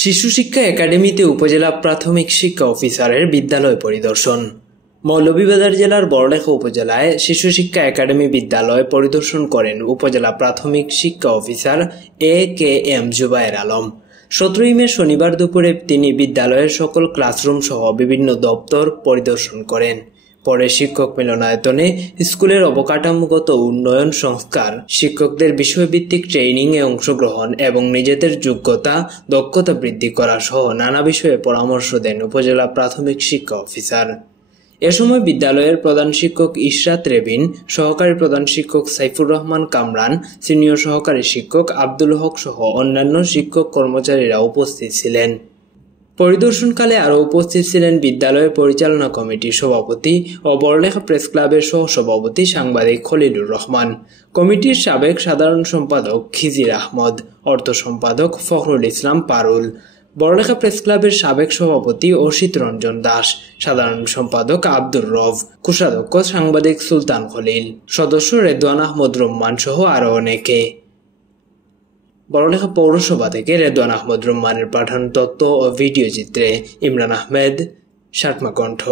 শিশু শিক্ষা একাডেমিতে উপজেলা প্রাথমিক শিক্ষা অফিসারের বিদ্যালয় পরিদর্শন। মৌলভীবাজার জেলার বড়লেখা উপজেলায় শিশু শিক্ষা একাডেমি বিদ্যালয় পরিদর্শন করেন উপজেলা প্রাথমিক শিক্ষা অফিসার AKM জুবায়ের আলম। 17 মে শনিবার দুপুরে তিনি বিদ্যালয়ের সকল ক্লাসরুম সহ বিভিন্ন দপ্তর পরিদর্শন করেন। পরে শিক্ষক মিলনায়তনে স্কুলের অবকাঠামোগত উন্নয়ন, সংস্কার, শিক্ষকদের বিষয়ভিত্তিক ট্রেনিংয়ে অংশগ্রহণ এবং নিজেদের যোগ্যতা দক্ষতা বৃদ্ধি করা সহ নানা বিষয়ে পরামর্শ দেন উপজেলা প্রাথমিক শিক্ষা অফিসার। এ সময় বিদ্যালয়ের প্রধান শিক্ষক ইশরাত রেবিন, সহকারী প্রধান শিক্ষক সাইফুর রহমান কামরান, সিনিয়র সহকারী শিক্ষক আব্দুল হক সহ অন্যান্য শিক্ষক কর্মচারীরা উপস্থিত ছিলেন। পরিদর্শনকালে আরও উপস্থিত ছিলেন বিদ্যালয়ের পরিচালনা কমিটির সভাপতি ও বড়লেখা প্রেস ক্লাবের সহসভাপতি সাংবাদিক খলিলুর রহমান, কমিটির সাবেক সাধারণ সম্পাদক খিজির আহমদ, অর্থ সম্পাদক ফখরুল ইসলাম পারুল, বড়লেখা প্রেস ক্লাবের সাবেক সভাপতি অসিত রঞ্জন দাস, সাধারণ সম্পাদক আব্দুর রব, কোষাধ্যক্ষ সাংবাদিক সুলতান খলিল, সদস্য রেদওয়ান আহমদ রুম্মান সহ আরও অনেকে। বড়লেখা পৌরসভা থেকে রেদওয়ান আহমদ রুম্মানের পাঠানো তথ্য ও ভিডিও চিত্রে ইমরান আহমেদ, সাতমা কণ্ঠ।